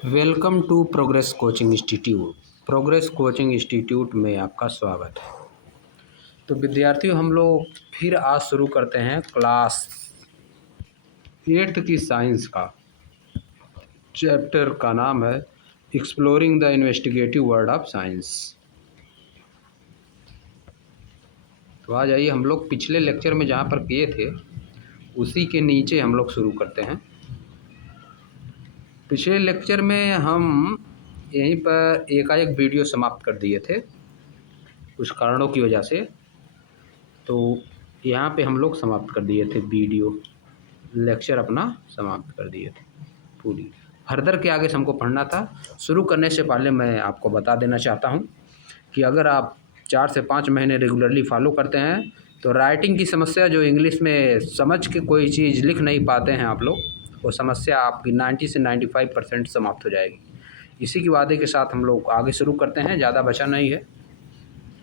Welcome to Progress Coaching Institute. Progress Coaching Institute में आपका स्वागत है। तो विद्यार्थियों, हम लोग फिर आज शुरू करते हैं क्लास 8th की साइंस का। चैप्टर का नाम है exploring the investigative world of science. तो आ जाइए, हम लोग पिछले लेक्चर में जहाँ पर किए थे उसी के नीचे हम लोग शुरू करते हैं। पिछले लेक्चर में हम यहीं पर एकाएक वीडियो समाप्त कर दिए थे कुछ कारणों की वजह से। तो यहाँ पे हम लोग समाप्त कर दिए थे, वीडियो लेक्चर अपना समाप्त कर दिए थे पूरी। फर्दर के आगे से हमको पढ़ना था। शुरू करने से पहले मैं आपको बता देना चाहता हूँ कि अगर आप 4 से 5 महीने रेगुलरली फॉलो करते हैं तो राइटिंग की समस्या, जो इंग्लिश में समझ के कोई चीज़ लिख नहीं पाते हैं आप लोग, वो समस्या आपकी 90 से 95% समाप्त हो जाएगी। इसी की वादे के साथ हम लोग आगे शुरू करते हैं। ज़्यादा बचा नहीं है,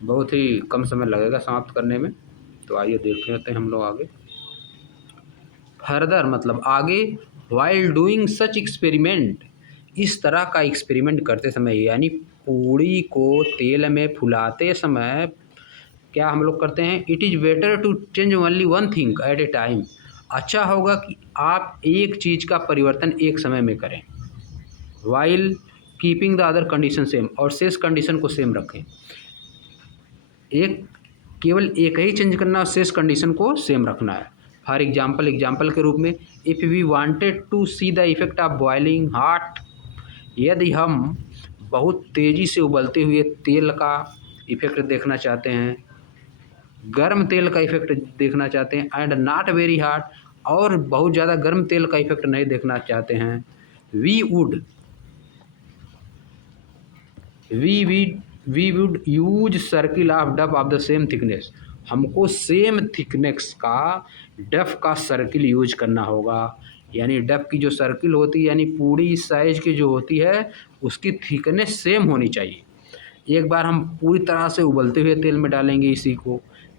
बहुत ही कम समय लगेगा समाप्त करने में। तो आइए देख लेते हैं हम लोग आगे। फर्दर मतलब आगे, वाइल डूइंग सच एक्सपेरिमेंट, इस तरह का एक्सपेरिमेंट करते समय, यानी पूड़ी को तेल में फुलाते समय क्या हम लोग करते हैं, it is better to change only one thing at a time. अच्छा होगा कि आप एक चीज़ का परिवर्तन एक समय में करें, while keeping the other condition same, और शेष कंडीशन को सेम रखें। केवल एक ही चेंज करना, शेष कंडीशन को सेम रखना है। फॉर एग्जाम्पल के रूप में, if we wanted to see the effect of boiling hot, यदि हम बहुत तेज़ी से उबलते हुए तेल का इफेक्ट देखना चाहते हैं, गर्म तेल का इफेक्ट देखना चाहते हैं, एंड नॉट वेरी हॉट, और बहुत ज़्यादा गर्म तेल का इफेक्ट नहीं देखना चाहते हैं, we would use circle of dough of the same thickness. हमको सेम थिकनेस का डफ का सर्किल यूज करना होगा। यानी डफ की जो सर्किल होती है, यानी पूरी साइज की जो होती है, उसकी थिकनेस सेम होनी चाहिए। एक बार हम पूरी तरह से उबलते हुए तेल में डालेंगे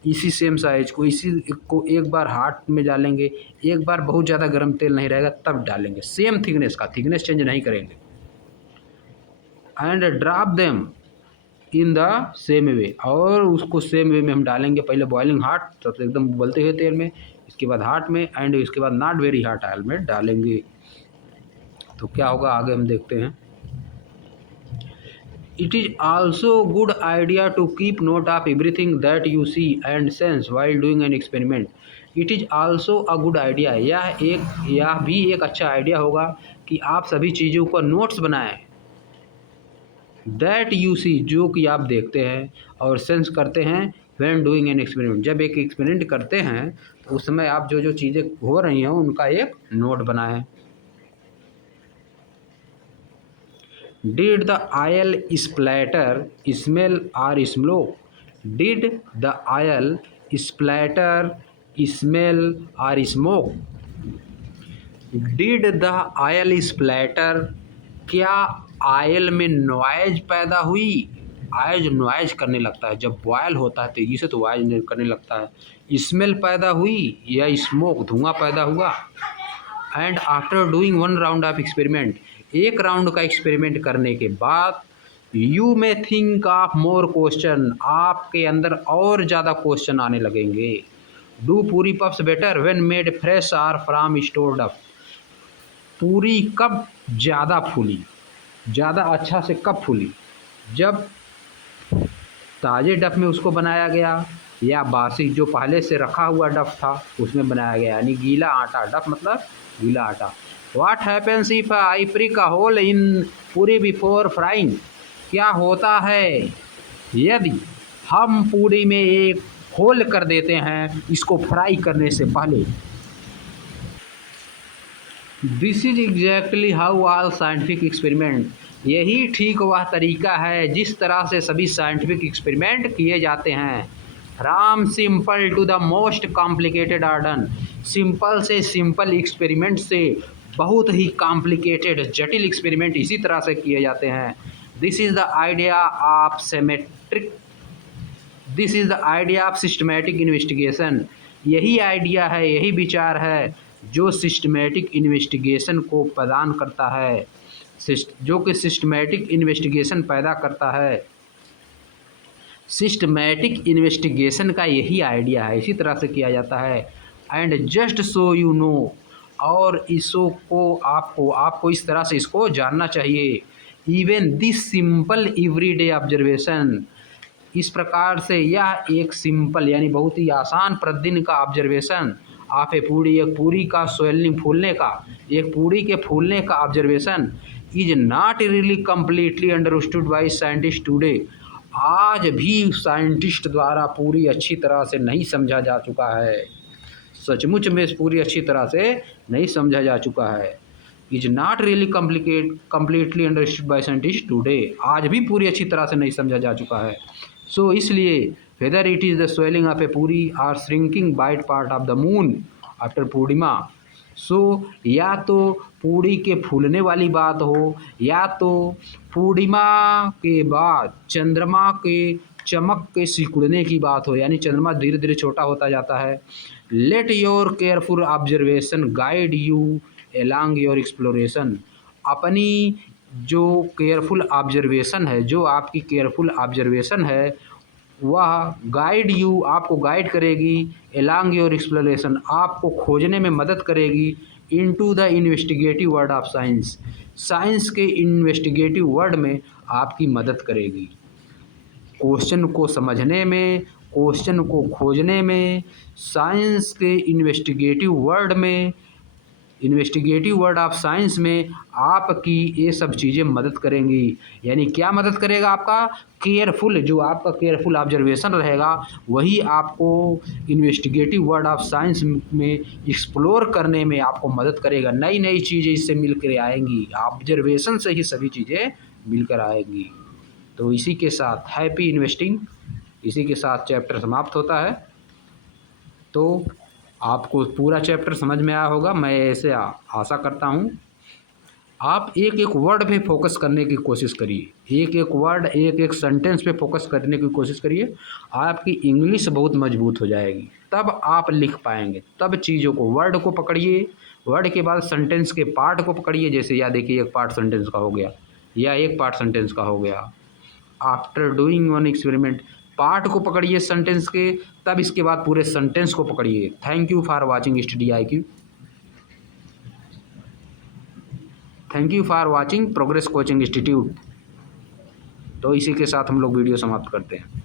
इसी सेम साइज को, इसी को एक बार हॉट में डालेंगे, एक बार बहुत ज़्यादा गर्म तेल नहीं रहेगा तब डालेंगे। सेम थिकनेस का, थिकनेस चेंज नहीं करेंगे। And drop them in the same way, और उसको सेम वे में हम डालेंगे। पहले बॉइलिंग हॉट, सबसे एकदम उबलते हुए तेल में, इसके बाद हॉट में, एंड इसके बाद नॉट वेरी हॉट ऑयल में डालेंगे। तो क्या होगा आगे हम देखते हैं। It is also good idea to keep note of everything that you see and sense while doing an experiment. It is also a good idea, यह भी एक अच्छा आइडिया होगा कि आप सभी चीज़ों का नोट्स बनाएं। दैट यू सी, जो कि आप देखते हैं और सेंस करते हैं, व्हेन डूइंग एन एक्सपेरिमेंट, जब एक एक्सपेरिमेंट करते हैं तो उस समय आप जो जो चीज़ें हो रही हैं उनका एक नोट बनाएं। Did the oil splatter smell or smoke, did the oil splatter smell or smoke, did the oil splatter, क्या आयल में नॉइज पैदा हुई। आयल जो नॉइज करने लगता है, जब बॉयल होता है तेजी से तो नॉइज करने लगता है। स्मेल पैदा हुई या स्मोक, धुआं पैदा हुआ। And after doing one round of experiment, एक राउंड का एक्सपेरिमेंट करने के बाद, you may think of more question, आपके अंदर और ज़्यादा क्वेश्चन आने लगेंगे। डू पूरी puffs better when made fresh और फ्रॉम स्टोर्ड अप, पूरी कब ज़्यादा फूली, ज़्यादा अच्छा से कब फूली, जब ताज़े डफ में उसको बनाया गया या बासी जो पहले से रखा हुआ डफ था उसमें बनाया गया, यानी गीला आटा। डफ मतलब गीला आटा। What happens if I prick a hole in puri before frying, क्या होता है यदि हम पूरी में एक होल कर देते हैं इसको फ्राई करने से पहले। This is exactly how all scientific experiment, यही ठीक वह तरीका है जिस तरह से सभी साइंटिफिक एक्सपेरिमेंट किए जाते हैं। From simple to the most complicated are done, simple से सिंपल एक्सपेरिमेंट से बहुत ही कॉम्प्लिकेटेड जटिल एक्सपेरिमेंट इसी तरह से किए जाते हैं। This is the idea of systematic investigation, यही आइडिया है, यही विचार है जो सिस्टमेटिक इन्वेस्टिगेशन को प्रदान करता है। जो कि सिस्टमैटिक इन्वेस्टिगेशन पैदा करता है। सिस्टमैटिक इन्वेस्टिगेशन का यही आइडिया है, इसी तरह से किया जाता है। And just so you know, और इसो को आपको इस तरह से इसको जानना चाहिए। Even this simple everyday observation, इस प्रकार से यह एक सिंपल यानी बहुत ही आसान प्रतिदिन का ऑब्जर्वेशन आप एक पूरी का स्वेलिंग फूलने का, एक पूरी के फूलने का observation is not really completely understood by scientist today, आज भी साइंटिस्ट द्वारा पूरी अच्छी तरह से नहीं समझा जा चुका है, सचमुच में पूरी अच्छी तरह से नहीं समझा जा चुका है। Is not really completely understood by scientist today, आज भी पूरी अच्छी तरह से नहीं समझा जा चुका है। सो इसलिए whether it is the swelling of a puri or shrinking white part of the moon after Purnima, so या तो पूरी के फूलने वाली बात हो या तो पूर्णिमा के बाद चंद्रमा के चमक के सिकुड़ने की बात हो, यानी चंद्रमा धीरे धीरे छोटा होता जाता है। Let your careful observation guide you along your exploration, अपनी जो केयरफुल ऑब्जर्वेशन है, जो आपकी केयरफुल ऑब्जर्वेशन है वह गाइड यू, आपको गाइड करेगी एलॉन्ग योर एक्सप्लोरेशन, आपको खोजने में मदद करेगी into the investigative word of science, science के इन्वेस्टिगेटिव वर्ड में आपकी मदद करेगी क्वेश्चन को समझने में, क्वेश्चन को खोजने में, साइंस के इन्वेस्टिगेटिव वर्ड ऑफ साइंस में आपकी ये सब चीज़ें मदद करेंगी। यानी क्या मदद करेगा? आपका केयरफुल, जो आपका केयरफुल ऑब्जर्वेशन रहेगा वही आपको इन्वेस्टिगेटिव वर्ड ऑफ साइंस में एक्सप्लोर करने में आपको मदद करेगा। नई नई चीज़ें इससे मिलकर आएंगी, ऑब्जर्वेशन से ही सभी चीज़ें मिलकर आएंगी। तो इसी के साथ हैप्पी इन्वेस्टिंग, इसी के साथ चैप्टर समाप्त होता है। तो आपको पूरा चैप्टर समझ में आया होगा, मैं ऐसे आशा करता हूँ। आप एक एक वर्ड पे फोकस करने की कोशिश करिए, एक एक वर्ड, एक एक सेंटेंस पे फोकस करने की कोशिश करिए, आपकी इंग्लिश बहुत मजबूत हो जाएगी, तब आप लिख पाएंगे। तब चीज़ों को, वर्ड को पकड़िए, वर्ड के बाद सेंटेंस के पार्ट को पकड़िए। जैसे या देखिए एक पार्ट सेंटेंस का हो गया या एक पार्ट सेंटेंस का हो गया। After doing one experiment, part को पकड़िए सेंटेंस के, तब इसके बाद पूरे सेंटेंस को पकड़िए। Thank you for watching study IQ। Thank you for watching progress Coaching institute. तो इसी के साथ हम लोग वीडियो समाप्त करते हैं।